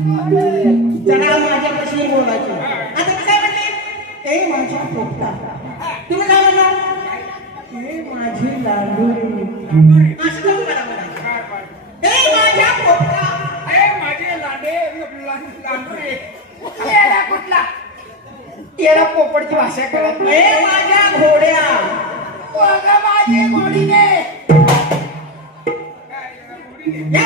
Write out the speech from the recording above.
जरा माझ्यापाशी बोलायचं. आता काय म्हणते? ए माझ्या पोपटा. तुम्ही काय म्हणा? ए माझी लांडुरी. असं करू मला म्हणा. ए माझ्या पोपटा. ए माझे लांडुरी. येडा कुठला? येडा पोपटची भाषा कळत नाही. ए माझ्या घोड्या. माझे घोडीने. या